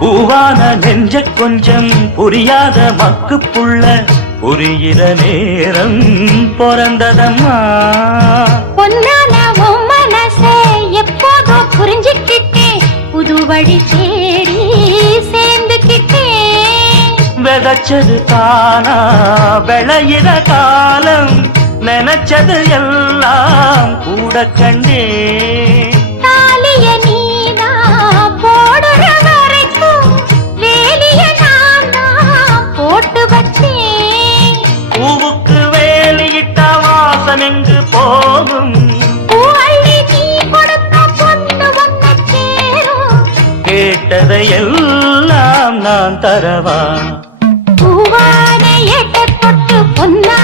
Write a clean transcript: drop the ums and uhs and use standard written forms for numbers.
பூவான நெஞ்ச கொஞ்சம் புரியாத மக்கு புள்ள புரிகிற நேரம் பிறந்ததம்மா. பொன்னான உன் மனசை எப்போதோ புரிஞ்சுக்கிட்டேன், புது வழி தேடி சேர்ந்துக்கிட்டேன். விதைச்சது தானா விளையிற காலம், நினைச்சது எல்லாம் கூட கண்டே. தாலிய நீனா போடுற வரைக்கும் வேலிய நான் போட்டு வச்சேன். பூவுக்கு வேலியிட்ட வாசம் எங்கு போகும், பூவள்ளி நீ கொடுத்த பொண்ணு ஒன்ன சேரும். கேட்டதையெல்லாம் நான் தரவா. பூவான எட்ட தொட்டு பொன்னா